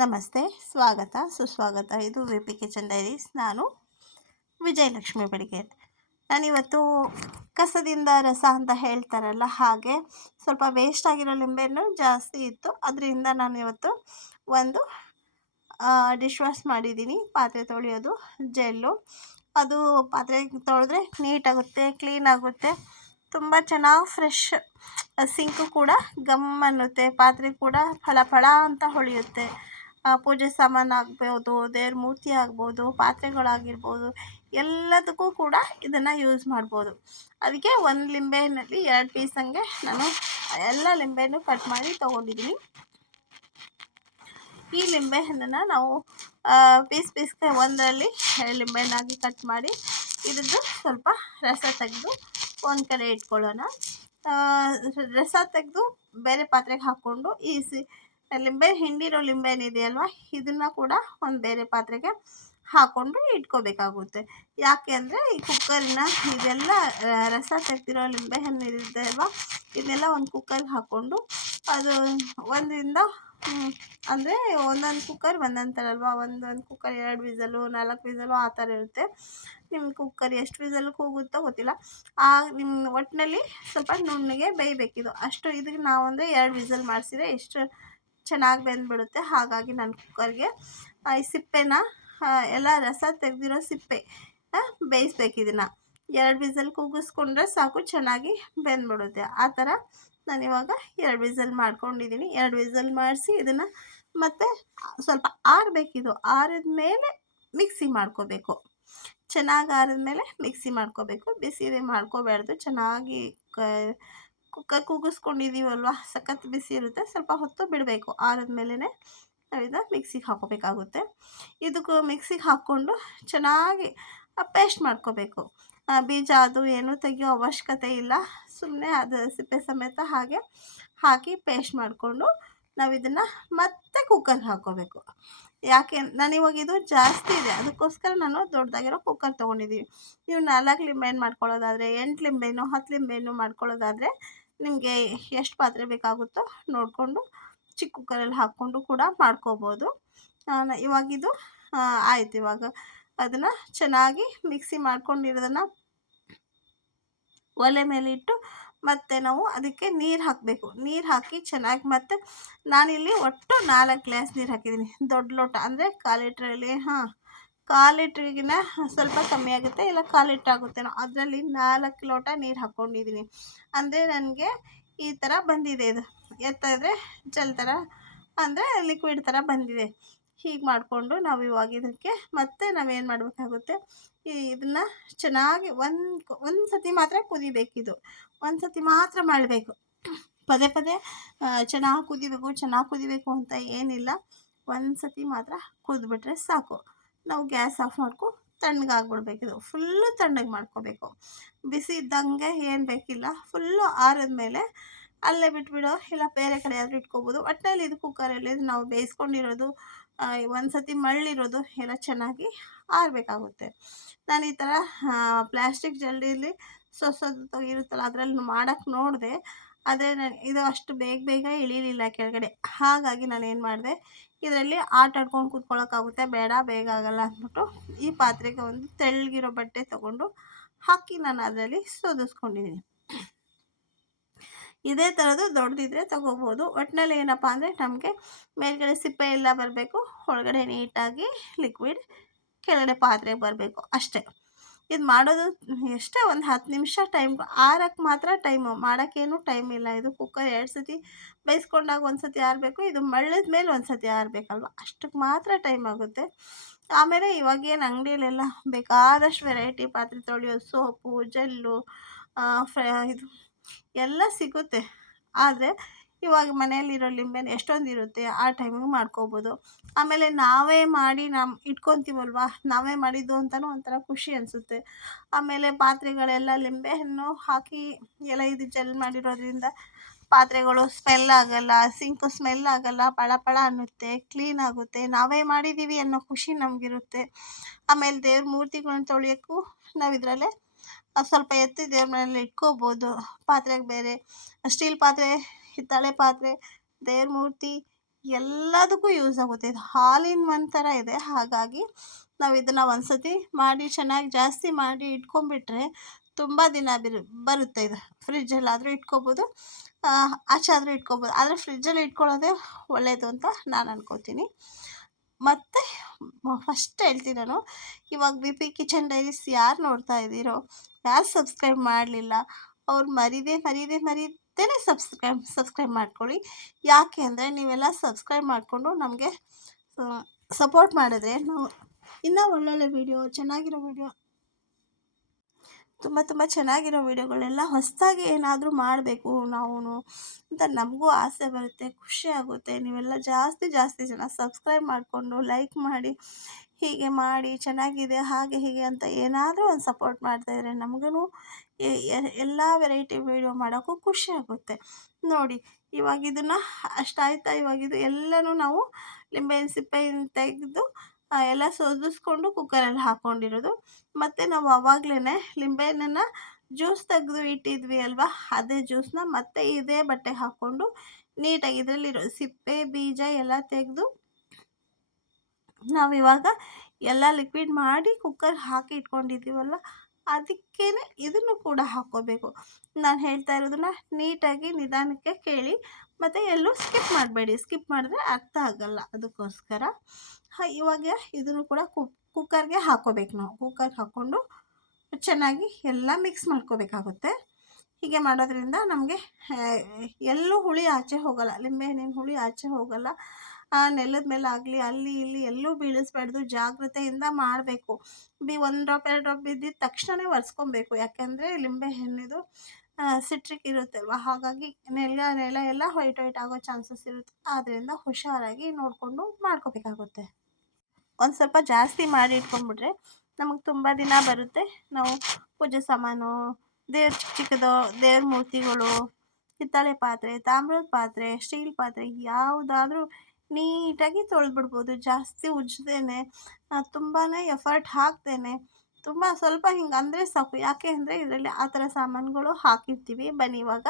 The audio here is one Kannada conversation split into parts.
ನಮಸ್ತೆ, ಸ್ವಾಗತ ಸುಸ್ವಾಗತ. ಇದು ವಿ ಪಿ ಕಿಚನ್ ಡೈರೀಸ್. ನಾನು ವಿಜಯಲಕ್ಷ್ಮಿ ಬೆಳಿಗ್ಗೆ. ನಾನಿವತ್ತು ಕಸದಿಂದ ರಸ ಅಂತ ಹೇಳ್ತಾರಲ್ಲ, ಹಾಗೆ ಸ್ವಲ್ಪ ವೇಸ್ಟ್ ಆಗಿರೋ ಲಿಂಬೆಹಣ್ಣು ಜಾಸ್ತಿ ಇತ್ತು. ಅದರಿಂದ ನಾನು ಇವತ್ತು ಒಂದು ಡಿಶ್ ವಾಶ್ ಮಾಡಿದ್ದೀನಿ. ಪಾತ್ರೆ ತೊಳೆಯೋದು ಜೆಲ್ಲು, ಅದು ಪಾತ್ರೆ ತೊಳೆದ್ರೆ ನೀಟಾಗುತ್ತೆ, ಕ್ಲೀನ್ ಆಗುತ್ತೆ, ತುಂಬ ಚೆನ್ನಾಗಿ ಫ್ರೆಶ್. ಸಿಂಕು ಕೂಡ ಗಮ್ ಅನ್ನುತ್ತೆ, ಪಾತ್ರೆ ಕೂಡ ಫಳ ಫಳ ಅಂತ ಹೊಳೆಯುತ್ತೆ. ಪೂಜೆ ಸಾಮಾನು ಆಗ್ಬೋದು, ದೇವ್ರ ಮೂರ್ತಿ ಆಗ್ಬೋದು, ಪಾತ್ರೆಗಳಾಗಿರ್ಬೋದು, ಎಲ್ಲದಕ್ಕೂ ಕೂಡ ಇದನ್ನು ಯೂಸ್ ಮಾಡ್ಬೋದು. ಅದಕ್ಕೆ ಒಂದು ಲಿಂಬೆಹಣ್ಣಲ್ಲಿ 2 ಪೀಸ್ ಹಂಗೆ ನಾನು ಎಲ್ಲ ಲಿಂಬೆಹಣ್ಣು ಕಟ್ ಮಾಡಿ ತೊಗೊಂಡಿದ್ದೀನಿ. ಈ ಲಿಂಬೆಹಣ್ಣನ್ನು ನಾವು ಪೀಸ್ಗೆ ಒಂದರಲ್ಲಿ ಲಿಂಬೆಹಣ್ಣಾಗಿ ಕಟ್ ಮಾಡಿ ಇದ್ರದ್ದು ಸ್ವಲ್ಪ ರಸ ತೆಗೆದು ಒಂದು ಕಡೆ ಇಟ್ಕೊಳ್ಳೋಣ. ರಸ ತೆಗೆದು ಬೇರೆ ಪಾತ್ರೆಗೆ ಹಾಕ್ಕೊಂಡು ಈ ಲಿಂಬೆ ಹಿಂಡಿರೋ ಲಿಂಬೆಹಣ್ಣು ಇದೆಯಲ್ವ, ಇದನ್ನು ಕೂಡ ಒಂದು ಬೇರೆ ಪಾತ್ರೆಗೆ ಹಾಕ್ಕೊಂಡು ಇಟ್ಕೋಬೇಕಾಗುತ್ತೆ. ಯಾಕೆ ಅಂದರೆ ಈ ಕುಕ್ಕರಿನ ಇದೆಲ್ಲ ರಸ ತೆಗೆದಿರೋ ಲಿಂಬೆಹಣ್ಣು ಇರುತ್ತೆ ಅಲ್ವಾ, ಇದನ್ನೆಲ್ಲ ಒಂದು ಕುಕ್ಕರ್ಗೆ ಹಾಕ್ಕೊಂಡು ಅದು ಒಂದರಿಂದ ಅಂದರೆ ಒಂದೊಂದು ಕುಕ್ಕರ್ ಒಂದೊಂದು ಥರ ಅಲ್ವಾ. ಒಂದೊಂದು ಕುಕ್ಕರ್ 2 ವಿಸಲು 4 ವಿಸಲು ಆ ಥರ ಇರುತ್ತೆ. ನಿಮ್ಮ ಕುಕ್ಕರ್ ಎಷ್ಟು ವಿಸಲ್ಗೆ ಹೋಗುತ್ತೋ ಗೊತ್ತಿಲ್ಲ. ನಿಮ್ಮ ಒಟ್ಟಿನಲ್ಲಿ ಸ್ವಲ್ಪ ನುಣ್ಣಗೆ ಬೇಯಬೇಕಿದು. ಅಷ್ಟು ಇದಕ್ಕೆ ನಾವು ಅಂದರೆ 2 ವಿಸಲ್ ಮಾಡಿಸಿದ್ರೆ ಎಷ್ಟು ಚೆನ್ನಾಗಿ ಬೆಂದ್ಬಿಡುತ್ತೆ. ಹಾಗಾಗಿ ನಾನು ಕುಕ್ಕರ್ಗೆ ಈ ಸಿಪ್ಪೆನ ಎಲ್ಲ ರಸ ತೆಗೆದಿರೋ ಸಿಪ್ಪೆ ಬೇಯಿಸ್ಬೇಕು. ಇದನ್ನು 2 ವಿಸಲ್ ಕೂಗಿಸ್ಕೊಂಡ್ರೆ ಸಾಕು, ಚೆನ್ನಾಗಿ ಬೆಂದ್ಬಿಡುತ್ತೆ. ಆ ಥರ ನಾನಿವಾಗ 2 ವಿಸಲ್ ಮಾಡ್ಕೊಂಡಿದ್ದೀನಿ. 2 ವಿಸಲ್ ಮಾಡಿಸಿ ಇದನ್ನು ಮತ್ತು ಸ್ವಲ್ಪ ಆರಬೇಕಿದು. ಆರಿದ ಮೇಲೆ ಮಿಕ್ಸಿ ಮಾಡ್ಕೋಬೇಕು. ಚೆನ್ನಾಗಿ ಆರಿದ್ಮೇಲೆ ಮಿಕ್ಸಿ ಮಾಡ್ಕೋಬೇಕು. ಬಿಸಿದೆ ಮಾಡ್ಕೋಬಾರ್ದು. ಚೆನ್ನಾಗಿ ಕುಕ್ಕರ್ ಕೂಗಿಸ್ಕೊಂಡಿದ್ದೀವಲ್ವ, ಸಖತ್ ಬಿಸಿ ಇರುತ್ತೆ. ಸ್ವಲ್ಪ ಹೊತ್ತು ಬಿಡಬೇಕು. ಆರಿದ್ಮೇಲೆ ನಾವು ಇದನ್ನು ಮಿಕ್ಸಿಗೆ ಹಾಕೋಬೇಕಾಗುತ್ತೆ. ಇದಕ್ಕೂ ಮಿಕ್ಸಿಗೆ ಹಾಕ್ಕೊಂಡು ಚೆನ್ನಾಗಿ ಪೇಸ್ಟ್ ಮಾಡ್ಕೋಬೇಕು. ಬೀಜ ಅದು ಏನೂ ತೆಗಿಯೋ ಅವಶ್ಯಕತೆ ಇಲ್ಲ. ಸುಮ್ಮನೆ ಅದು ಸಿಪ್ಪೆ ಸಮೇತ ಹಾಗೆ ಹಾಕಿ ಪೇಸ್ಟ್ ಮಾಡಿಕೊಂಡು ನಾವು ಇದನ್ನು ಮತ್ತೆ ಕುಕ್ಕರ್ಗೆ ಹಾಕ್ಕೋಬೇಕು. ಯಾಕೆ ನಾನಿವಾಗ ಇದು ಜಾಸ್ತಿ ಇದೆ, ಅದಕ್ಕೋಸ್ಕರ ನಾನು ದೊಡ್ಡದಾಗಿರೋ ಕುಕ್ಕರ್ ತೊಗೊಂಡಿದ್ದೀವಿ. ನೀವು 4 ಲಿಂಬೆಹಣ್ಣು ಮಾಡ್ಕೊಳ್ಳೋದಾದರೆ, 8 ಲಿಂಬೆಹಣ್ಣು 10 ಲಿಂಬೆಹಣ್ಣು ಮಾಡ್ಕೊಳ್ಳೋದಾದರೆ ನಿಮಗೆ ಎಷ್ಟು ಪಾತ್ರೆ ಬೇಕಾಗುತ್ತೋ ನೋಡಿಕೊಂಡು ಚಿಕ್ಕ ಕುಕ್ಕರಲ್ಲಿ ಹಾಕ್ಕೊಂಡು ಕೂಡ ಮಾಡ್ಕೋಬೋದು. ಇವಾಗಿದು ಆಯ್ತು. ಇವಾಗ ಅದನ್ನು ಚೆನ್ನಾಗಿ ಮಿಕ್ಸಿ ಮಾಡ್ಕೊಂಡಿರೋದನ್ನು ಒಲೆ ಮೇಲೆ ಇಟ್ಟು ಮತ್ತು ನಾವು ಅದಕ್ಕೆ ನೀರು ಹಾಕಬೇಕು. ನೀರು ಹಾಕಿ ಚೆನ್ನಾಗಿ ಮತ್ತು ನಾನಿಲ್ಲಿ ಒಟ್ಟು 4 ಗ್ಲಾಸ್ ನೀರು ಹಾಕಿದ್ದೀನಿ. ದೊಡ್ಡ ಲೋಟ ಅಂದರೆ 1/4 ಲೀಟ್ರಲ್ಲಿ 1/4 ಲೀಟ್ರಿಗಿನ ಸ್ವಲ್ಪ ಕಮ್ಮಿ ಆಗುತ್ತೆ, ಇಲ್ಲ 1/4 ಲೀಟ್ರ್ ಆಗುತ್ತೇನೋ. ಅದರಲ್ಲಿ 4 ಲೋಟ ನೀರು ಹಾಕ್ಕೊಂಡಿದ್ದೀನಿ. ಅಂದರೆ ನನಗೆ ಈ ಥರ ಬಂದಿದೆ. ಇದು ಎತ್ತಿದ್ರೆ ಜಲ್ ಥರ ಅಂದರೆ ಲಿಕ್ವಿಡ್ ಥರ ಬಂದಿದೆ. ಹೀಗೆ ಮಾಡಿಕೊಂಡು ನಾವು ಇವಾಗ ಇದಕ್ಕೆ ಮತ್ತೆ ನಾವೇನು ಮಾಡಬೇಕಾಗುತ್ತೆ, ಇದನ್ನು ಚೆನ್ನಾಗಿ ಒಂದು ಸತಿ ಮಾತ್ರ ಕುದಿಬೇಕಿದು. ಒಂದು ಸತಿ ಮಾತ್ರ ಮಾಡಬೇಕು. ಪದೇ ಪದೇ ಚೆನ್ನಾಗಿ ಕುದಿಬೇಕು ಅಂತ ಏನಿಲ್ಲ. ಒಂದು ಸತಿ ಮಾತ್ರ ಕುದಿಬಿಟ್ರೆ ಸಾಕು. ನಾವು ಗ್ಯಾಸ್ ಆಫ್ ಮಾಡ್ಕೊ ತಣ್ಣಗಾಗ್ಬಿಡ್ಬೇಕಿದು. ಫುಲ್ಲು ತಣ್ಣಗೆ ಮಾಡ್ಕೋಬೇಕು. ಬಿಸಿ ಇದ್ದಂಗೆ ಏನು ಬೇಕಿಲ್ಲ. ಫುಲ್ಲು ಆರಿದ್ಮೇಲೆ ಅಲ್ಲೇ ಬಿಟ್ಬಿಡೋ, ಇಲ್ಲ ಬೇರೆ ಕಡೆ ಆದರೂ ಇಟ್ಕೋಬೋದು. ಒಟ್ಟಿನಲ್ಲಿ ಇದು ಕುಕ್ಕರಲ್ಲಿ ನಾವು ಬೇಯಿಸ್ಕೊಂಡಿರೋದು ಒಂದು ಸತಿ ಮಳ್ಳಿರೋದು ಎಲ್ಲ ಚೆನ್ನಾಗಿ ಆರಬೇಕಾಗುತ್ತೆ. ನಾನು ಈ ಥರ ಪ್ಲ್ಯಾಸ್ಟಿಕ್ ಜಲ್ಲಿಲಿ ಸೊಸೋದು ಇರುತ್ತಲ್ಲ, ಅದರಲ್ಲಿ ಮಾಡೋಕ್ಕೆ ನೋಡಿದೆ. ಆದರೆ ಇದು ಅಷ್ಟು ಬೇಗ ಇಳಿಲಿಲ್ಲ ಕೆಳಗಡೆ. ಹಾಗಾಗಿ ನಾನು ಏನು ಮಾಡಿದೆ, ಇದರಲ್ಲಿ ಆಟ ಆಡ್ಕೊಂಡು ಕೂತ್ಕೊಳ್ಳೋಕ್ಕಾಗುತ್ತೆ, ಬೇಡ ಬೇಗ ಆಗೋಲ್ಲ ಅಂದ್ಬಿಟ್ಟು ಈ ಪಾತ್ರೆಗೆ ಒಂದು ತೆಳ್ಳಗಿರೋ ಬಟ್ಟೆ ತೊಗೊಂಡು ಹಾಕಿ ನಾನು ಅದರಲ್ಲಿ ಸೋದಿಸ್ಕೊಂಡಿದ್ದೀನಿ. ಇದೇ ಥರದ್ದು ದೊಡ್ಡದಿದ್ರೆ ತೊಗೋಬೋದು. ಒಟ್ಟಿನಲ್ಲಿ ಏನಪ್ಪ ಅಂದರೆ ನಮಗೆ ಮೇಲ್ಗಡೆ ಸಿಪ್ಪೆ ಎಲ್ಲ ಬರಬೇಕು, ಒಳಗಡೆ ನೀಟಾಗಿ ಲಿಕ್ವಿಡ್ ಕೆಳಗಡೆ ಪಾತ್ರೆಗೆ ಬರಬೇಕು, ಅಷ್ಟೇ. ಇದು ಮಾಡೋದು ಎಷ್ಟೇ ಒಂದು 10 ನಿಮಿಷ ಟೈಮ್. ಆರಕ್ಕೆ ಮಾತ್ರ ಟೈಮು, ಮಾಡೋಕ್ಕೇನು ಟೈಮ್ ಇಲ್ಲ. ಇದು ಕುಕ್ಕರ್ 2 ಸತಿ ಬೇಯಿಸ್ಕೊಂಡಾಗ ಒಂದು ಸತಿ ಆರಬೇಕು, ಇದು ಮಳ್ಳಿದ ಮೇಲೆ ಒಂದು ಸತಿ ಆರಬೇಕಲ್ವ, ಅಷ್ಟಕ್ಕೆ ಮಾತ್ರ ಟೈಮ್ ಆಗುತ್ತೆ. ಆಮೇಲೆ ಇವಾಗೇನು ಅಂಗಡಿಯಲ್ಲೆಲ್ಲ ಬೇಕಾದಷ್ಟು ವೆರೈಟಿ ಪಾತ್ರೆ ತೊಳೆಯೋ ಸೋಪು, ಜೆಲ್ಲು, ಇದು ಎಲ್ಲ ಸಿಗುತ್ತೆ. ಆದರೆ ಇವಾಗ ಮನೆಯಲ್ಲಿರೋ ಲಿಂಬೆಹಣ್ಣು ಎಷ್ಟೊಂದು ಇರುತ್ತೆ, ಆ ಟೈಮಿಗೆ ಮಾಡ್ಕೋಬೋದು. ಆಮೇಲೆ ನಾವೇ ಮಾಡಿ ಇಟ್ಕೊತೀವಲ್ವ, ನಾವೇ ಮಾಡಿದ್ದು ಅಂತಲೂ ಒಂಥರ ಖುಷಿ ಅನಿಸುತ್ತೆ. ಆಮೇಲೆ ಪಾತ್ರೆಗಳೆಲ್ಲ ಲಿಂಬೆಹಣ್ಣು ಹಾಕಿ ಎಲ್ಲ ಇದು ಜೆಲ್ ಮಾಡಿರೋದ್ರಿಂದ ಪಾತ್ರೆಗಳು ಸ್ಮೆಲ್ ಆಗೋಲ್ಲ, ಸಿಂಕು ಸ್ಮೆಲ್ ಆಗೋಲ್ಲ, ಪಳ ಪಳ ಅನ್ನುತ್ತೆ, ಕ್ಲೀನ್ ಆಗುತ್ತೆ. ನಾವೇ ಮಾಡಿದ್ದೀವಿ ಅನ್ನೋ ಖುಷಿ ನಮಗಿರುತ್ತೆ. ಆಮೇಲೆ ದೇವ್ರ ಮೂರ್ತಿಗಳನ್ನ ತೊಳೆಯೋಕ್ಕೂ ನಾವು ಇದರಲ್ಲೇ ಸ್ವಲ್ಪ ಎತ್ತಿ ದೇವ್ರ ಮನೆಯಲ್ಲಿ ಇಟ್ಕೋಬೋದು. ಪಾತ್ರೆಗೆ ಬೇರೆ ಸ್ಟೀಲ್ ಪಾತ್ರೆ, ಹಿತ್ತಾಳೆ ಪಾತ್ರೆ, ದೇವ್ರ ಮೂರ್ತಿ ಎಲ್ಲದಕ್ಕೂ ಯೂಸ್ ಆಗುತ್ತೆ. ಇದು ಆಲ್ ಇನ್ ಒನ್ ಥರ ಇದೆ. ಹಾಗಾಗಿ ನಾವು ಇದನ್ನು ಒಂದ್ಸತಿ ಮಾಡಿ ಚೆನ್ನಾಗಿ ಜಾಸ್ತಿ ಮಾಡಿ ಇಟ್ಕೊಂಡ್ಬಿಟ್ರೆ ತುಂಬ ದಿನ ಬರುತ್ತೆ. ಇದು ಫ್ರಿಜ್ಜಲ್ಲಾದರೂ ಇಟ್ಕೋಬೋದು, ಆಚೆ ಆದರೂ ಇಟ್ಕೋಬೋದು. ಆದರೆ ಫ್ರಿಜ್ಜಲ್ಲಿ ಇಟ್ಕೊಳ್ಳೋದೇ ಒಳ್ಳೆಯದು ಅಂತ ನಾನು ಅನ್ಕೋತೀನಿ. ಮತ್ತು ಫಸ್ಟ್ ಹೇಳ್ತೀನಿ ನಾನು, ಇವಾಗ ಬಿ ಪಿ ಕಿಚನ್ ಡೈರೀಸ್ ಯಾರು ನೋಡ್ತಾ ಇದ್ದೀರೋ, ಯಾರು ಸಬ್ಸ್ಕ್ರೈಬ್ ಮಾಡಲಿಲ್ಲ ಅವ್ರು ಮರೀದೇನೆ ಸಬ್ಸ್ಕ್ರೈಬ್ ಮಾಡ್ಕೊಳ್ಳಿ. ಯಾಕೆ ಅಂದರೆ ನೀವೆಲ್ಲ ಸಬ್ಸ್ಕ್ರೈಬ್ ಮಾಡಿಕೊಂಡು ನಮಗೆ ಸಪೋರ್ಟ್ ಮಾಡಿದ್ರೆ ನಾವು ಇನ್ನೂ ಒಳ್ಳೊಳ್ಳೆ ವೀಡಿಯೋ, ಚೆನ್ನಾಗಿರೋ ವೀಡಿಯೋ, ತುಂಬ ಚೆನ್ನಾಗಿರೋ ವೀಡಿಯೋಗಳೆಲ್ಲ ಹೊಸದಾಗಿ ಏನಾದರೂ ಮಾಡಬೇಕು ನಾವು ಅಂತ ನಮಗೂ ಆಸೆ ಬರುತ್ತೆ, ಖುಷಿ ಆಗುತ್ತೆ. ನೀವೆಲ್ಲ ಜಾಸ್ತಿ ಜನ ಸಬ್ಸ್ಕ್ರೈಬ್ ಮಾಡಿಕೊಂಡು ಲೈಕ್ ಮಾಡಿ, ಹೀಗೆ ಮಾಡಿ ಚೆನ್ನಾಗಿದೆ ಹಾಗೆ ಹೀಗೆ ಅಂತ ಏನಾದರೂ ಒಂದು ಸಪೋರ್ಟ್ ಮಾಡ್ತಾಯಿದ್ರೆ ನಮಗೂ ಎಲ್ಲ ವೆರೈಟಿ ವೀಡಿಯೋ ಮಾಡೋಕ್ಕೂ ಖುಷಿ ಆಗುತ್ತೆ. ನೋಡಿ ಇವಾಗ ಇದನ್ನು ಅಷ್ಟಾಯ್ತಾ, ಇವಾಗಿದು ಎಲ್ಲನೂ ನಾವು ಲಿಂಬೆಹಣ್ಣು ಸಿಪ್ಪೆಯನ್ನು ತೆಗೆದು ಎಲ್ಲ ಸೋದಿಸ್ಕೊಂಡು ಕುಕ್ಕರಲ್ಲಿ ಹಾಕ್ಕೊಂಡಿರೋದು. ಮತ್ತು ನಾವು ಆವಾಗಲೇ ಲಿಂಬೆಹಣ್ಣನ್ನು ಜ್ಯೂಸ್ ತೆಗೆದು ಇಟ್ಟಿದ್ವಿ ಅಲ್ವಾ, ಅದೇ ಜ್ಯೂಸನ್ನ ಮತ್ತೆ ಇದೇ ಬಟ್ಟೆಗೆ ಹಾಕ್ಕೊಂಡು ನೀಟಾಗಿ ಇದರಲ್ಲಿರೋ ಸಿಪ್ಪೆ ಬೀಜ ಎಲ್ಲ ತೆಗೆದು ನಾವಿವಾಗ ಎಲ್ಲ ಲಿಕ್ವಿಡ್ ಮಾಡಿ ಕುಕ್ಕರ್ ಹಾಕಿ ಇಟ್ಕೊಂಡಿದ್ದೀವಲ್ಲ, ಅದಕ್ಕೇ ಇದನ್ನು ಕೂಡ ಹಾಕ್ಕೋಬೇಕು. ನಾನು ಹೇಳ್ತಾ ಇರೋದನ್ನ ನೀಟಾಗಿ ನಿಧಾನಕ್ಕೆ ಕೇಳಿ, ಮತ್ತು ಎಲ್ಲೂ ಸ್ಕಿಪ್ ಮಾಡಬೇಡಿ. ಸ್ಕಿಪ್ ಮಾಡಿದ್ರೆ ಅರ್ಥ ಆಗಲ್ಲ, ಅದಕ್ಕೋಸ್ಕರ ಇವಾಗ ಇದನ್ನು ಕೂಡ ಕುಕ್ಕರ್ಗೆ ಹಾಕ್ಕೋಬೇಕು. ನಾವು ಕುಕ್ಕರ್ಗೆ ಹಾಕ್ಕೊಂಡು ಚೆನ್ನಾಗಿ ಎಲ್ಲ ಮಿಕ್ಸ್ ಮಾಡ್ಕೋಬೇಕಾಗುತ್ತೆ. ಹೀಗೆ ಮಾಡೋದ್ರಿಂದ ನಮಗೆ ಎಲ್ಲೂ ಹುಳಿ ಆಚೆ ಹೋಗಲ್ಲ, ಲಿಂಬೆಹಣ್ಣಿನ ಹುಳಿ ಆಚೆ ಹೋಗಲ್ಲ. ನೆಲದ ಮೇಲೆ ಆಗಲಿ ಅಲ್ಲಿ ಇಲ್ಲಿ ಎಲ್ಲೂ ಬೀಳಿಸ್ಬಾರ್ದು, ಜಾಗ್ರತೆಯಿಂದ ಮಾಡಬೇಕು. ಒಂದು ಡ್ರಾಪ್ 2 ಡ್ರಾಪ್ ಬಿದ್ದಿದ್ದ ತಕ್ಷಣವೇ ಒರೆಸ್ಕೊಬೇಕು. ಯಾಕೆಂದರೆ ಲಿಂಬೆಹಣ್ಣಿದು ಸಿಟ್ರಿಕ್ ಇರುತ್ತೆ ಅಲ್ವ, ಹಾಗಾಗಿ ನೆಲ ಎಲ್ಲ ವೈಟ್ ಆಗೋ ಚಾನ್ಸಸ್ ಇರುತ್ತೆ. ಆದ್ದರಿಂದ ಹುಷಾರಾಗಿ ನೋಡಿಕೊಂಡು ಮಾಡ್ಕೋಬೇಕಾಗುತ್ತೆ. ಒಂದು ಸ್ವಲ್ಪ ಜಾಸ್ತಿ ಮಾಡಿ ಇಟ್ಕೊಂಡ್ಬಿಟ್ರೆ ನಮಗೆ ತುಂಬ ದಿನ ಬರುತ್ತೆ. ನಾವು ಪೂಜೆ ಸಾಮಾನು, ದೇವ್ರ ಚಿಕ್ಕದು ದೇವ್ರ ಮೂರ್ತಿಗಳು, ಹಿತ್ತಾಳೆ ಪಾತ್ರೆ, ತಾಮ್ರದ ಪಾತ್ರೆ, ಸ್ಟೀಲ್ ಪಾತ್ರೆ ಯಾವುದಾದ್ರೂ ನೀಟಾಗಿ ತೊಳೆದ್ಬಿಡ್ಬೋದು. ಜಾಸ್ತಿ ಉಜ್ಜದೇನೆ, ತುಂಬಾ ಎಫರ್ಟ್ ಹಾಕ್ದೇನೆ, ತುಂಬ ಸ್ವಲ್ಪ ಹಿಂಗೆ ಅಂದರೆ ಸಾಕು. ಯಾಕೆ ಅಂದರೆ ಇದರಲ್ಲಿ ಆ ಥರ ಸಾಮಾನುಗಳು ಹಾಕಿರ್ತೀವಿ. ಬನ್ನಿ ಇವಾಗ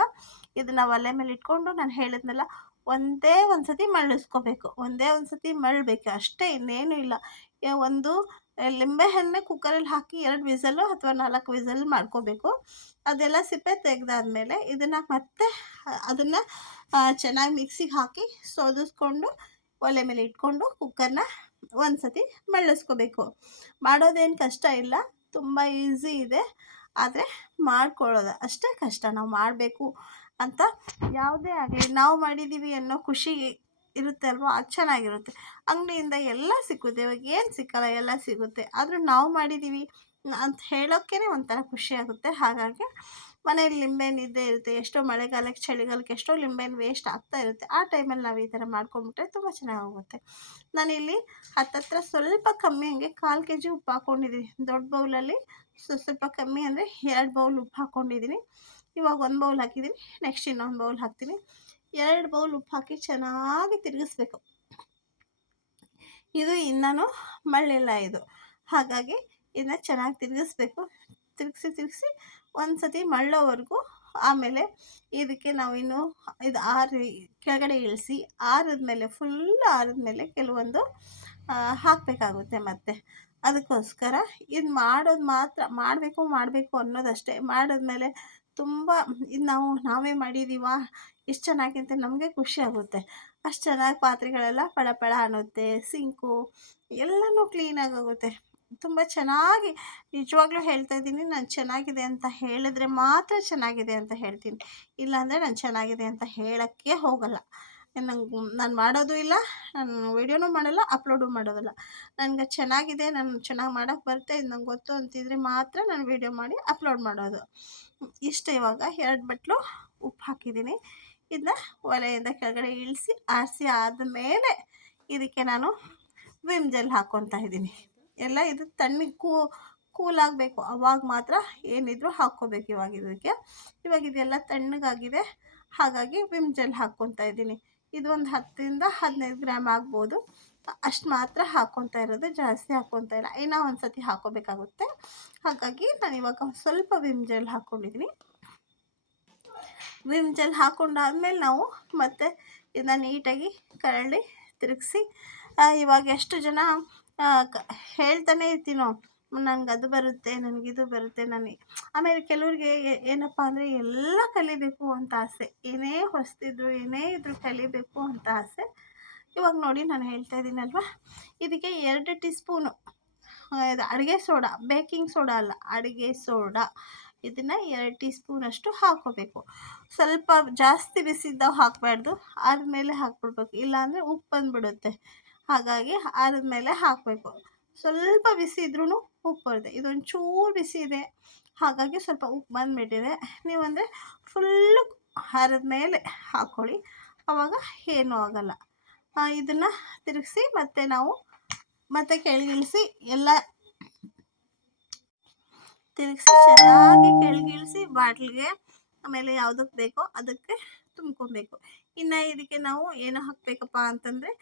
ಇದನ್ನು ಒಲೆ ಮೇಲೆ ಇಟ್ಕೊಂಡು ನಾನು ಹೇಳಿದ್ನಲ್ಲ, ಒಂದೇ ಒಂದು ಸತಿ ಮಳ್ಳಿಸ್ಕೋಬೇಕು. ಒಂದೇ ಒಂದು ಸತಿ ಮಳ್ಳಬೇಕು ಅಷ್ಟೇ, ಇನ್ನೇನು ಇಲ್ಲ. ಒಂದು ಲಿಂಬೆಹಣ್ಣೆ ಕುಕ್ಕರಲ್ಲಿ ಹಾಕಿ 2 ವಿಸಲ್ಲು ಅಥವಾ 4 ವಿಸಲ್ ಮಾಡ್ಕೋಬೇಕು. ಅದೆಲ್ಲ ಸಿಪ್ಪೆ ತೆಗೆದಾದ್ಮೇಲೆ ಇದನ್ನು ಮತ್ತೆ ಅದನ್ನು ಚೆನ್ನಾಗಿ ಮಿಕ್ಸಿಗೆ ಹಾಕಿ ಸೋದಿಸ್ಕೊಂಡು ಒಲೆ ಮೇಲೆ ಇಟ್ಕೊಂಡು ಕುಕ್ಕರ್ನ ಒಂದು ಸತಿ ಮಳ್ಳಿಸ್ಕೋಬೇಕು. ಮಾಡೋದೇನು ಕಷ್ಟ ಇಲ್ಲ, ತುಂಬ ಈಸಿ ಇದೆ. ಆದರೆ ಮಾಡ್ಕೊಳ್ಳೋದು ಅಷ್ಟೇ ಕಷ್ಟ. ನಾವು ಮಾಡಬೇಕು ಅಂತ ಯಾವುದೇ ಆಗಲಿ ನಾವು ಮಾಡಿದ್ದೀವಿ ಅನ್ನೋ ಖುಷಿ ಇರುತ್ತೆ ಅಲ್ವ, ಅದು ಚೆನ್ನಾಗಿರುತ್ತೆ. ಅಂಗಡಿಯಿಂದ ಎಲ್ಲ ಸಿಗುತ್ತೆ, ಇವಾಗ ಏನು ಸಿಕ್ಕಲ್ಲ ಎಲ್ಲ ಸಿಗುತ್ತೆ. ಆದರೂ ನಾವು ಮಾಡಿದ್ದೀವಿ ಅಂತ ಹೇಳೋಕ್ಕೇ ಒಂಥರ ಖುಷಿಯಾಗುತ್ತೆ. ಹಾಗಾಗಿ ಮನೇಲಿ ಲಿಂಬೆಹಣ್ಣು ಇದ್ದೇ ಇರುತ್ತೆ. ಎಷ್ಟೋ ಮಳೆಗಾಲಕ್ಕೆ ಚಳಿಗಾಲಕ್ಕೆ ಎಷ್ಟೋ ಲಿಂಬೆಹಣ್ಣು ವೇಸ್ಟ್ ಆಗ್ತಾ ಇರುತ್ತೆ. ಆ ಟೈಮಲ್ಲಿ ನಾವು ಈ ಥರ ಮಾಡ್ಕೊಂಬಿಟ್ರೆ ತುಂಬ ಚೆನ್ನಾಗೋಗುತ್ತೆ. ನಾನಿಲ್ಲಿ ಹತ್ತತ್ರ ಸ್ವಲ್ಪ ಕಮ್ಮಿ ಹಂಗೆ 1/4 kg ಉಪ್ಪು ಹಾಕ್ಕೊಂಡಿದ್ದೀನಿ. ದೊಡ್ಡ ಬೌಲಲ್ಲಿ ಸ್ವಲ್ಪ ಕಮ್ಮಿ ಅಂದರೆ 2 ಬೌಲ್ ಉಪ್ಪು ಹಾಕ್ಕೊಂಡಿದ್ದೀನಿ. ಇವಾಗ 1 ಬೌಲ್ ಹಾಕಿದ್ದೀನಿ, ನೆಕ್ಸ್ಟ್ ಇನ್ನೊಂದು ಬೌಲ್ ಹಾಕ್ತೀನಿ. 2 ಬೌಲ್ ಉಪ್ಪು ಹಾಕಿ ಚೆನ್ನಾಗಿ ತಿರುಗಿಸ್ಬೇಕು. ಇದು ಇನ್ನೂ ಮಳ್ಳಿಲ್ಲ ಇದು, ಹಾಗಾಗಿ ಇದನ್ನ ಚೆನ್ನಾಗಿ ತಿರುಗಿಸ್ಬೇಕು. ತಿರುಗಿಸಿ ಒಂದು ಸತಿ ಮಳ್ಳೋವರೆಗೂ. ಆಮೇಲೆ ಇದಕ್ಕೆ ನಾವು ಇದು ಕೆಳಗಡೆ ಇಳಿಸಿ ಆರಿದ್ಮೇಲೆ ಫುಲ್ ಆರಿದ್ಮೇಲೆ ಕೆಲವೊಂದು ಹಾಕಬೇಕಾಗುತ್ತೆ. ಮತ್ತು ಅದಕ್ಕೋಸ್ಕರ ಇದು ಮಾಡೋದು ಮಾತ್ರ ಮಾಡಬೇಕು ಅನ್ನೋದಷ್ಟೇ. ಮಾಡಿದ್ಮೇಲೆ ತುಂಬ ಇದು ನಾವೇ ಮಾಡಿದ್ದೀವ, ಎಷ್ಟು ಚೆನ್ನಾಗಿ ಅಂತ ನಮಗೆ ಖುಷಿ ಆಗುತ್ತೆ. ಅಷ್ಟು ಚೆನ್ನಾಗಿ ಪಾತ್ರೆಗಳೆಲ್ಲ ಪಳ ಅನ್ನುತ್ತೆ, ಸಿಂಕು ಎಲ್ಲನೂ ಕ್ಲೀನಾಗುತ್ತೆ. ತುಂಬ ಚೆನ್ನಾಗಿ ನಿಜವಾಗ್ಲೂ ಹೇಳ್ತಾ ಇದ್ದೀನಿ. ನಾನು ಚೆನ್ನಾಗಿದೆ ಅಂತ ಹೇಳಿದ್ರೆ ಮಾತ್ರ ಚೆನ್ನಾಗಿದೆ ಅಂತ ಹೇಳ್ತೀನಿ, ಇಲ್ಲಾಂದರೆ ನಾನು ಚೆನ್ನಾಗಿದೆ ಅಂತ ಹೇಳೋಕ್ಕೆ ಹೋಗಲ್ಲ. ನಾನು ಮಾಡೋದು ಇಲ್ಲ, ನಾನು ವೀಡಿಯೋನೂ ಮಾಡಲ್ಲ, ಅಪ್ಲೋಡು ಮಾಡೋದಿಲ್ಲ. ನನಗೆ ಚೆನ್ನಾಗಿದೆ, ನಾನು ಚೆನ್ನಾಗಿ ಮಾಡೋಕ್ಕೆ ಬರುತ್ತೆ, ಇದು ನಂಗೆ ಗೊತ್ತು ಅಂತಿದ್ರೆ ಮಾತ್ರ ನಾನು ವೀಡಿಯೋ ಮಾಡಿ ಅಪ್ಲೋಡ್ ಮಾಡೋದು. ಇಷ್ಟು. ಇವಾಗ 2 ಬಟ್ಲು ಉಪ್ಪು ಹಾಕಿದ್ದೀನಿ. ಇದನ್ನ ಒಲೆಯಿಂದ ಕೆಳಗಡೆ ಇಳಿಸಿ ಆರಿಸಿ ಆದಮೇಲೆ ಇದಕ್ಕೆ ನಾನು ವಿಮ್ ಜೆಲ್ ಹಾಕ್ಕೊತಾ ಇದ್ದೀನಿ. ಎಲ್ಲ ಇದು ತಣ್ಣಗೆ ಕೂಲಾಗಬೇಕು, ಅವಾಗ ಮಾತ್ರ ಏನಿದ್ರು ಹಾಕ್ಕೋಬೇಕು. ಇವಾಗ ಇದೆಲ್ಲ ತಣ್ಣಗಾಗಿದೆ, ಹಾಗಾಗಿ ವಿಮ್ ಜೆಲ್ ಹಾಕ್ಕೊತಾ ಇದ್ದೀನಿ. ಇದು ಒಂದು 10ರಿಂದ 15 ಗ್ರಾಮ್ ಆಗ್ಬೋದು, ಅಷ್ಟು ಮಾತ್ರ ಹಾಕ್ಕೊತಾ ಇರೋದು, ಜಾಸ್ತಿ ಹಾಕ್ಕೊತಾ ಇಲ್ಲ. ಇನ್ನೂ ಒಂದು ಸತಿ ಹಾಕ್ಕೋಬೇಕಾಗುತ್ತೆ. ಹಾಗಾಗಿ ನಾನು ಇವಾಗ ಸ್ವಲ್ಪ ವಿಮ್ ಜೆಲ್ ಹಾಕ್ಕೊಂಡಿದ್ದೀನಿ. ವಿಮ್ ಜೆಲ್ ಹಾಕ್ಕೊಂಡಾದ್ಮೇಲೆ ನಾವು ಮತ್ತೆ ಇದನ್ನ ನೀಟಾಗಿ ಕರಳಿ ತಿರುಗಿಸಿ ಇವಾಗ ಎಷ್ಟು ಜನ ಹೇಳ್ತಾನೆ ಇರ್ತೀನೋ ನನಗೆ ಅದು ಬರುತ್ತೆ, ನನಗಿದು ಬರುತ್ತೆ, ಆಮೇಲೆ ಕೆಲವ್ರಿಗೆ ಏನಪ್ಪ ಅಂದರೆ ಎಲ್ಲ ಕಲಿಬೇಕು ಅಂತ ಆಸೆ, ಏನೇ ಹೊಸ್ತಿದ್ರು ಏನೇ ಇದ್ರೂ ಕಲಿಬೇಕು ಅಂತ ಆಸೆ. ಇವಾಗ ನೋಡಿ ನಾನು ಹೇಳ್ತಾ ಇದ್ದೀನಲ್ವ, ಇದಕ್ಕೆ 2 ಟೀ ಸ್ಪೂನು ಇದು ಅಡುಗೆ ಸೋಡಾ, ಬೇಕಿಂಗ್ ಸೋಡಾ ಅಲ್ಲ, ಅಡುಗೆ ಸೋಡಾ, ಇದನ್ನು 2 ಟೀ ಸ್ಪೂನಷ್ಟು ಹಾಕ್ಕೋಬೇಕು. ಸ್ವಲ್ಪ ಜಾಸ್ತಿ ಬಿಸಿದ್ದಾಗ ಹಾಕಬಾರ್ದು, ಆದಮೇಲೆ ಹಾಕ್ಬಿಡ್ಬೇಕು, ಇಲ್ಲಾಂದರೆ ಉಪ್ಪು ಬಂದುಬಿಡುತ್ತೆ. ಹಾಗಾಗಿ ಆದಮೇಲೆ ಹಾಕಬೇಕು. ಸ್ವಲ್ಪ ಬಿಸಿ ಇದ್ರೂ ಉಪ್ಪು ಬರುತ್ತೆ, ಇದೊಂದು ಚೂರು ಬಿಸಿ ಇದೆ, ಹಾಗಾಗಿ ಸ್ವಲ್ಪ ಉಪ್ಪು ಬಂದುಬಿಟ್ಟಿದೆ. ನೀವಂದರೆ ಫುಲ್ಲು ಮೇಲೆ ಹಾಕ್ಕೊಳ್ಳಿ, ಆವಾಗ ಏನೂ ಆಗೋಲ್ಲ. ಇದನ್ನು ತಿರುಗಿಸಿ ಮತ್ತೆ ಕೆಳಗಿಳಿಸಿ ಎಲ್ಲ ತಿರುಗಿಸಿ ಚೆನ್ನಾಗಿ ಕೆಳಗಿಳಿಸಿ ಬಾಟ್ಲಿಗೆ, ಆಮೇಲೆ ಯಾವುದಕ್ಕೆ ಬೇಕೋ ಅದಕ್ಕೆ ತುಂಬ್ಕೊಬೇಕು. ಇನ್ನು ಇದಕ್ಕೆ ನಾವು ಏನು ಹಾಕಬೇಕಪ್ಪ ಅಂತಂದರೆ,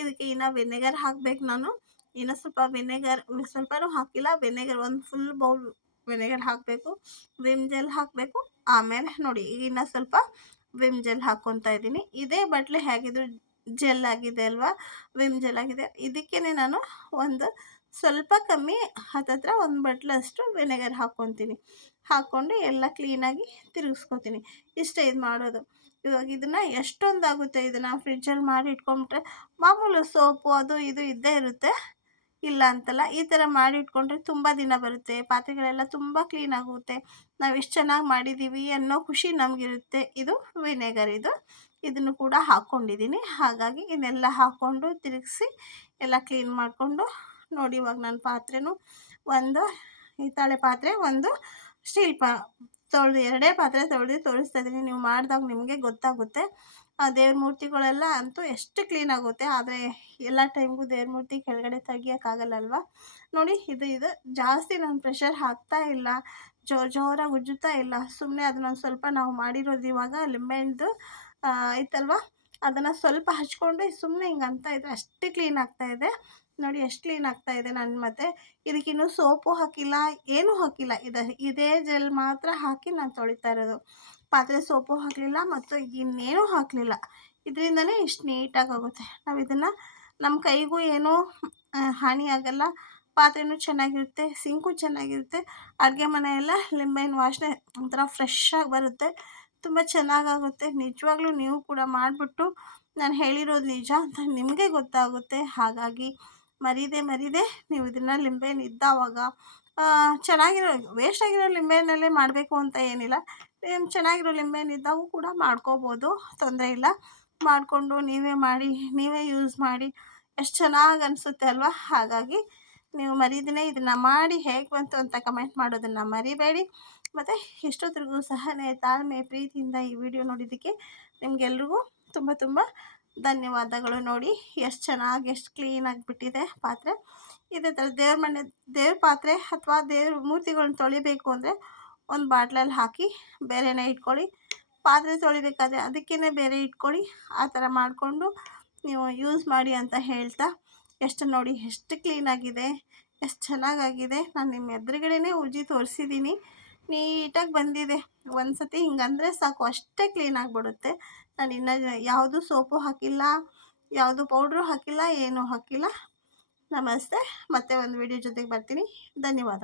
ಇದಕ್ಕೆ ಇನ್ನು ವಿನೆಗರ್ ಹಾಕಬೇಕು. ನಾನು ಇನ್ನೂ ಸ್ವಲ್ಪ ವಿನೆಗರ್, ಸ್ವಲ್ಪನೂ ಹಾಕಿಲ್ಲ, ವಿನೆಗರ್ ಒಂದು ಫುಲ್ ಬೌಲ್ ವಿನೆಗರ್ ಹಾಕಬೇಕು, ವಿಮ್ ಜೆಲ್ ಹಾಕಬೇಕು. ಆಮೇಲೆ ನೋಡಿ ಇನ್ನು ಸ್ವಲ್ಪ ವಿಮ್ ಜೆಲ್ ಹಾಕ್ಕೊತಾ ಇದ್ದೀನಿ. ಇದೇ ಬಟ್ಲೆ ಹೇಗಿದ್ರು ಜೆಲ್ ಆಗಿದೆ ಅಲ್ವಾ, ವಿಮ್ ಜೆಲ್ ಆಗಿದೆ. ಇದಕ್ಕೇ ನಾನು ಒಂದು ಸ್ವಲ್ಪ ಕಮ್ಮಿ, ಹತ್ತತ್ರ 1 ಬಟ್ಲಷ್ಟು ವಿನೆಗರ್ ಹಾಕ್ಕೊತೀನಿ. ಹಾಕ್ಕೊಂಡು ಎಲ್ಲ ಕ್ಲೀನಾಗಿ ತಿರುಗಿಸ್ಕೊತೀನಿ. ಇಷ್ಟೇ ಇದು ಮಾಡೋದು. ಇವಾಗ ಇದನ್ನು ಎಷ್ಟೊಂದಾಗುತ್ತೆ, ಇದನ್ನು ಫ್ರಿಜ್ಜಲ್ಲಿ ಮಾಡಿ ಇಟ್ಕೊಂಡ್ಬಿಟ್ರೆ, ಮಾಮೂಲು ಸೋಪು ಅದು ಇದು ಇದ್ದೇ ಇರುತ್ತೆ, ಇಲ್ಲ ಅಂತಲ್ಲ. ಈ ಥರ ಮಾಡಿ ಇಟ್ಕೊಂಡ್ರೆ ತುಂಬ ದಿನ ಬರುತ್ತೆ, ಪಾತ್ರೆಗಳೆಲ್ಲ ತುಂಬ ಕ್ಲೀನ್ ಆಗುತ್ತೆ, ನಾವು ಎಷ್ಟು ಚೆನ್ನಾಗಿ ಮಾಡಿದ್ದೀವಿ ಅನ್ನೋ ಖುಷಿ ನಮಗಿರುತ್ತೆ. ಇದು ವಿನೆಗರ್, ಇದನ್ನು ಕೂಡ ಹಾಕ್ಕೊಂಡಿದ್ದೀನಿ. ಹಾಗಾಗಿ ಇದನ್ನೆಲ್ಲ ಹಾಕ್ಕೊಂಡು ತಿರುಗಿಸಿ ಎಲ್ಲ ಕ್ಲೀನ್ ಮಾಡಿಕೊಂಡು ನೋಡಿ. ಇವಾಗ ನನ್ನ ಪಾತ್ರೆನೂ ಒಂದು ಹಿತ್ತಾಳೆ ಪಾತ್ರೆ, ಒಂದು ಸ್ಟೀಲ್ ತೊಳೆದು, 2 ಪಾತ್ರೆ ತೊಳೆದು ತೋರಿಸ್ತಾ ಇದ್ದೀನಿ. ನೀವು ಮಾಡಿದಾಗ ನಿಮಗೆ ಗೊತ್ತಾಗುತ್ತೆ. ದೇವ್ರ ಮೂರ್ತಿಗಳೆಲ್ಲ ಅಂತೂ ಎಷ್ಟು ಕ್ಲೀನ್ ಆಗುತ್ತೆ. ಆದರೆ ಎಲ್ಲ ಟೈಮ್ಗೂ ದೇವ್ರ ಮೂರ್ತಿ ಕೆಳಗಡೆ ತೆಗಿಯೋಕ್ಕಾಗಲ್ಲಲ್ವ. ನೋಡಿ ಇದು ಜಾಸ್ತಿ ನಾನು ಪ್ರೆಷರ್ ಹಾಕ್ತಾ ಇಲ್ಲ, ಜೋರಾಗಿ ಉಜ್ಜುತ್ತಾ ಇಲ್ಲ. ಸುಮ್ಮನೆ ಅದನ್ನೊಂದು ಸ್ವಲ್ಪ ನಾವು ಮಾಡಿರೋದು ಇವಾಗ ಲಿಂಬೆಹಣ್ಣು ಐತಲ್ವ, ಅದನ್ನು ಸ್ವಲ್ಪ ಹಚ್ಕೊಂಡು ಸುಮ್ಮನೆ ಹಿಂಗೆ ಅಂತ ಇದ್ದರೆ ಅಷ್ಟೇ ಕ್ಲೀನ್ ಆಗ್ತಾಯಿದೆ. ನೋಡಿ ಎಷ್ಟು ಕ್ಲೀನ್ ಆಗ್ತಾಯಿದೆ. ನಾನು ಮತ್ತೆ ಇದಕ್ಕಿನ್ನೂ ಸೋಪು ಹಾಕಿಲ್ಲ, ಏನೂ ಹಾಕಿಲ್ಲ, ಇದೇ ಜೆಲ್ ಮಾತ್ರ ಹಾಕಿ ನಾನು ತೊಳಿತಾ ಇರೋದು. ಪಾತ್ರೆ ಸೋಪು ಹಾಕಲಿಲ್ಲ ಮತ್ತು ಇನ್ನೇನೂ ಹಾಕಲಿಲ್ಲ. ಇದರಿಂದನೇ ಇಷ್ಟು ನೀಟಾಗಿ ಆಗುತ್ತೆ. ನಾವು ಇದನ್ನು ನಮ್ಮ ಕೈಗೂ ಏನೂ ಹಾನಿ ಆಗಲ್ಲ, ಪಾತ್ರೆನೂ ಚೆನ್ನಾಗಿರುತ್ತೆ, ಸಿಂಕು ಚೆನ್ನಾಗಿರುತ್ತೆ. ಅಡುಗೆ ಮನೆಯೆಲ್ಲ ಲಿಂಬೆಹಣ್ಣು ವಾಸನೆ ಒಂಥರ ಫ್ರೆಶ್ಶಾಗಿ ಬರುತ್ತೆ, ತುಂಬ ಚೆನ್ನಾಗಾಗುತ್ತೆ. ನಿಜವಾಗ್ಲೂ ನೀವು ಕೂಡ ಮಾಡಿಬಿಟ್ಟು ನಾನು ಹೇಳಿರೋದು ನಿಜ ಅಂತ ನಿಮಗೆ ಗೊತ್ತಾಗುತ್ತೆ. ಹಾಗಾಗಿ ಮರೀದೆ ನೀವು ಇದನ್ನು ಲಿಂಬೆಹಣ್ಣು ಇದ್ದಾವಾಗ ಚೆನ್ನಾಗಿರೋ ವೇಸ್ಟ್ ಆಗಿರೋ ಲಿಂಬೆಹಣ್ಣಲ್ಲೇ ಮಾಡಬೇಕು ಅಂತ ಏನಿಲ್ಲ. ಚೆನ್ನಾಗಿರೋ ಲಿಂಬೆಹಣ್ಣು ಇದ್ದಾಗೂ ಕೂಡ ಮಾಡ್ಕೋಬೋದು, ತೊಂದರೆ ಇಲ್ಲ. ಮಾಡಿಕೊಂಡು ನೀವೇ ಮಾಡಿ, ನೀವೇ ಯೂಸ್ ಮಾಡಿ, ಎಷ್ಟು ಚೆನ್ನಾಗಿ ಅನಿಸುತ್ತೆ ಅಲ್ವಾ. ಹಾಗಾಗಿ ನೀವು ಮರೀದೇ ಇದನ್ನು ಮಾಡಿ ಹೇಗೆ ಬಂತು ಅಂತ ಕಮೆಂಟ್ ಮಾಡೋದನ್ನು ಮರಿಬೇಡಿ. ಮತ್ತು ಇಷ್ಟೊತ್ತಿಗೂ ಸಹನೆ, ತಾಳ್ಮೆ, ಪ್ರೀತಿಯಿಂದ ಈ ವಿಡಿಯೋ ನೋಡಿದ್ದಕ್ಕೆ ನಿಮಗೆಲ್ರಿಗೂ ತುಂಬ ತುಂಬ ಧನ್ಯವಾದಗಳು. ನೋಡಿ ಎಷ್ಟು ಚೆನ್ನಾಗಿ, ಎಷ್ಟು ಕ್ಲೀನಾಗಿ ಬಿಟ್ಟಿದೆ ಪಾತ್ರೆ. ಇದೇ ಥರ ದೇವ್ರ ಪಾತ್ರೆ ಅಥವಾ ದೇವ್ರ ಮೂರ್ತಿಗಳನ್ನ ತೊಳಿಬೇಕು ಅಂದರೆ ಒಂದು ಬಾಟ್ಲಲ್ಲಿ ಹಾಕಿ ಬೇರೆನೇ ಇಟ್ಕೊಳ್ಳಿ. ಪಾತ್ರೆ ತೊಳಿಬೇಕಾದ್ರೆ ಅದಕ್ಕೇ ಬೇರೆ ಇಟ್ಕೊಳ್ಳಿ. ಆ ಥರ ಮಾಡಿಕೊಂಡು ನೀವು ಯೂಸ್ ಮಾಡಿ ಅಂತ ಹೇಳ್ತಾ, ನೋಡಿ ಎಷ್ಟು ಕ್ಲೀನಾಗಿದೆ, ಎಷ್ಟು ಚೆನ್ನಾಗಾಗಿದೆ. ನಾನು ನಿಮ್ಮ ಎದುರುಗಡೆನೇ ಉಜ್ಜಿ ತೋರಿಸಿದ್ದೀನಿ, ನೀಟಾಗಿ ಬಂದಿದೆ. ಒಂದು ಸತಿ ಹಿಂಗಂದರೆ ಸಾಕು, ಅಷ್ಟೇ ಕ್ಲೀನಾಗಿಬಿಡುತ್ತೆ. ನಾನು ಇನ್ನೂ ಯಾವುದೂ ಸೋಪು ಹಾಕಿಲ್ಲ, ಯಾವುದು ಪೌಡ್ರು ಹಾಕಿಲ್ಲ, ಏನೂ ಹಾಕಿಲ್ಲ. ನಮಸ್ತೆ. ಮತ್ತೆ ಒಂದು ವಿಡಿಯೋ ಜೊತೆಗೆ ಬರ್ತೀನಿ. ಧನ್ಯವಾದ.